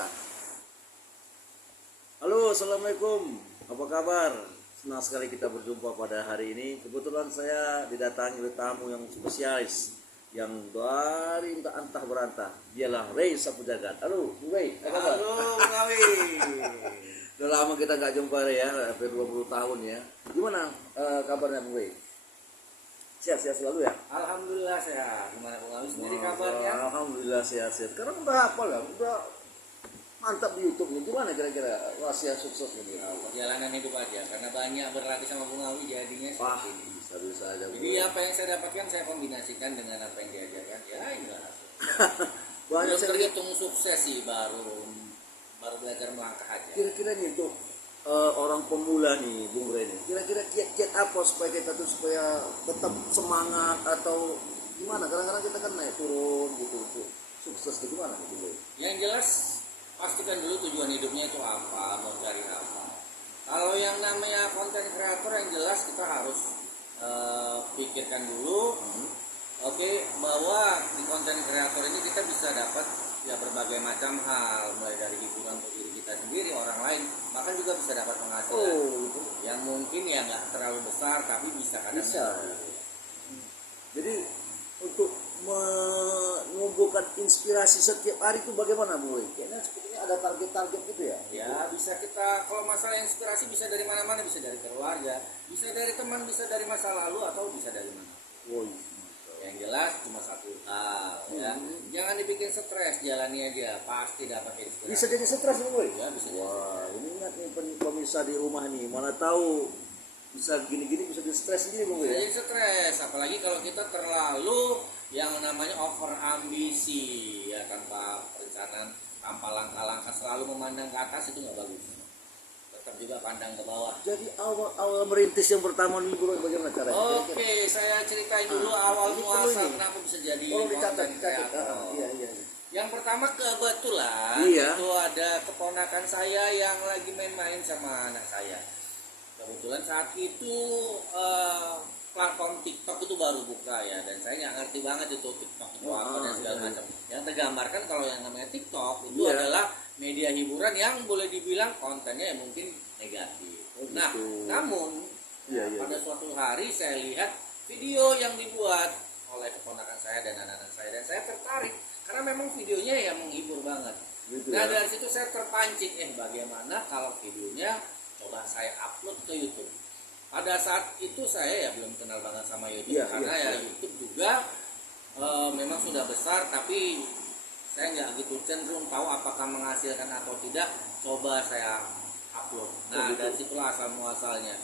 Jakarta. Halo, assalamualaikum. Apa kabar? Senang sekali kita berjumpa pada hari ini. Kebetulan saya didatangi oleh tamu yang spesialis yang dari entah berantah. Dialah Ray Sapu Jagat. Halo, Bu Ray. Apa kabar? Halo, Ngawi. Udah lama kita nggak jumpa ya, hampir 20 tahun ya. Gimana kabarnya Bu Ray? Sehat-sehat selalu ya? Alhamdulillah sehat. Gimana Bung Ngawi sendiri kabarnya? Alhamdulillah sehat-sehat. Sekarang udah apa lah? Udah mantap di YouTube nih. Gimana kira-kira rahasia suksesnya dia? Perjalanan hidup aja, karena banyak berlatih sama Bung Ngawi jadinya Wah, seperti ini. bisa-bisa aja. Jadi apa yang saya dapatkan saya kombinasikan dengan apa yang diajarkan. Ya inilah hasil. Banyak Belum saya lihat. terhitung sukses sih, baru belajar melangkah aja. Kira-kira nih untuk orang pemula nih, Bung Ray nih. Kira-kira kiat-kiat apa supaya kita tuh supaya tetap semangat atau gimana? Kadang-kadang kita kan naik turun gitu. Sukses itu gimana nih, Bung Ray? Yang jelas pastikan dulu tujuan hidupnya itu apa, mau cari apa. Kalau yang namanya konten kreator yang jelas kita harus pikirkan dulu. Oke, bahwa di konten kreator ini kita bisa dapat ya berbagai macam hal, mulai dari hiburan untuk diri kita sendiri, orang lain, bahkan juga bisa dapat penghasilan Itu yang mungkin ya nggak terlalu besar tapi bisa kadang bisa. Jadi untuk menumbuhkan inspirasi setiap hari itu bagaimana, Bu? Kayaknya sepertinya ada target-target gitu ya? ya bisa kita, kalau masalah inspirasi bisa dari mana-mana, bisa dari keluarga, bisa dari teman, bisa dari masa lalu, atau bisa dari mana. Woi. Yang jelas cuma satu hal ya, jangan dibikin stres, jalani aja, pasti dapat inspirasi. Bisa jadi stres nih, Bu? Ya, bisa jadi. Wah, ini ingat nih pemirsa di rumah nih, mana tahu bisa gini-gini bisa di stres gini, Bu ya. Jadi stres, apalagi kalau kita terlalu yang namanya over ambisi ya, tanpa perencanaan, tanpa langkah-langkah, selalu memandang ke atas, itu nggak bagus. Tetap juga pandang ke bawah. Jadi awal merintis yang pertama nih, Bro, bagaimana caranya? Oke, saya ceritain dulu awal ini muasal perlu ini. kenapa bisa jadi Oh, dicatat. konten kreator. Iya. Yang pertama kebetulan Iya. itu ada keponakan saya yang lagi main-main sama anak saya. Kebetulan saat itu platform TikTok itu baru buka ya, dan saya nggak ngerti banget itu TikTok itu apa dan segala iya. macam. Yang tergambarkan kalau yang namanya TikTok itu Iya. adalah media hiburan yang boleh dibilang kontennya yang mungkin negatif. Oh, Nah, gitu. namun Iya. pada suatu hari saya lihat video yang dibuat oleh keponakan saya dan anak-anak saya, dan saya tertarik karena memang videonya yang menghibur banget. Gitu Nah, ya. dari situ saya terpancing, bagaimana kalau videonya coba saya upload ke YouTube. Pada saat itu saya ya belum kenal banget sama YouTube, Iya, karena iya. YouTube juga memang sudah besar, tapi saya nggak gitu cenderung tahu apakah menghasilkan atau tidak. Coba saya upload. Nah, gitu. dari situlah asal muasalnya.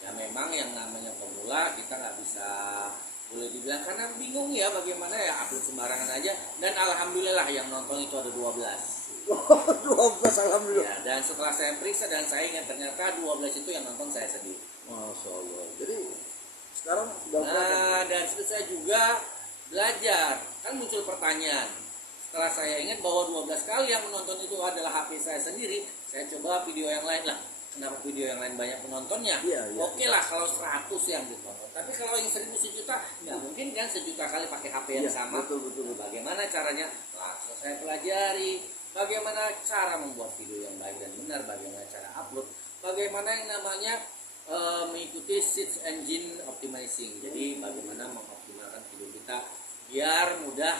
Ya memang yang namanya pemula kita nggak bisa, boleh dibilang, karena bingung ya bagaimana ya upload sembarangan aja. Dan alhamdulillah yang nonton itu ada 12. 12 alhamdulillah. Ya, dan setelah saya periksa dan saya ingat ternyata 12 itu yang nonton saya sendiri. Masya Allah. Jadi sekarang udah Nah, dari situ saya juga belajar. Kan muncul pertanyaan. Setelah saya ingat bahwa 12 kali yang menonton itu adalah HP saya sendiri, saya coba video yang lain lah. Kenapa video yang lain banyak penontonnya? Iya. Oke lah kalau 100 yang ditonton. Tapi kalau yang 1000 sejuta, nggak mungkin kan sejuta kali pakai HP yang Iya, sama. betul. Nah, bagaimana caranya? Langsung saya pelajari. Bagaimana cara membuat video yang baik dan benar, bagaimana cara upload, bagaimana yang namanya mengikuti search engine optimizing. Jadi bagaimana mengoptimalkan video kita biar mudah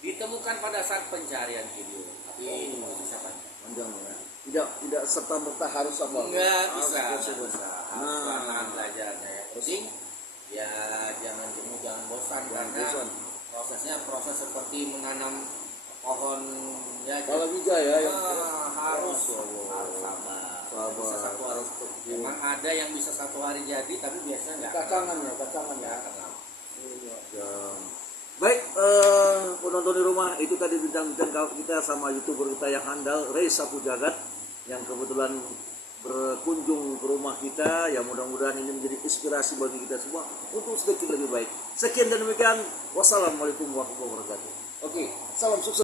ditemukan pada saat pencarian video. Tapi itu bisa panjang. panjang ya. Tidak serta merta harus apa? Enggak bisa, Harus enggak bisa. Harus Nah. pelan-pelan belajarnya ya. Penting ya jangan jenuh, jangan bosan, Jangan karena bosan. prosesnya proses seperti menanam pohon ya. Palawija ya yang harus Allah. sabar. Sabar. Bisa satu hari. Memang ada yang bisa satu hari jadi, tapi biasanya enggak. Kacangan ya. Enggak akan lama. Ya. Baik, penonton di rumah, itu tadi bincang-bincang kita sama YouTuber kita yang handal, Ray Sapu Jagat, yang kebetulan berkunjung ke rumah kita. Ya mudah-mudahan ini menjadi inspirasi bagi kita semua untuk sedikit lebih baik. Sekian dan demikian, wassalamualaikum warahmatullahi wabarakatuh. Oke, salam sukses.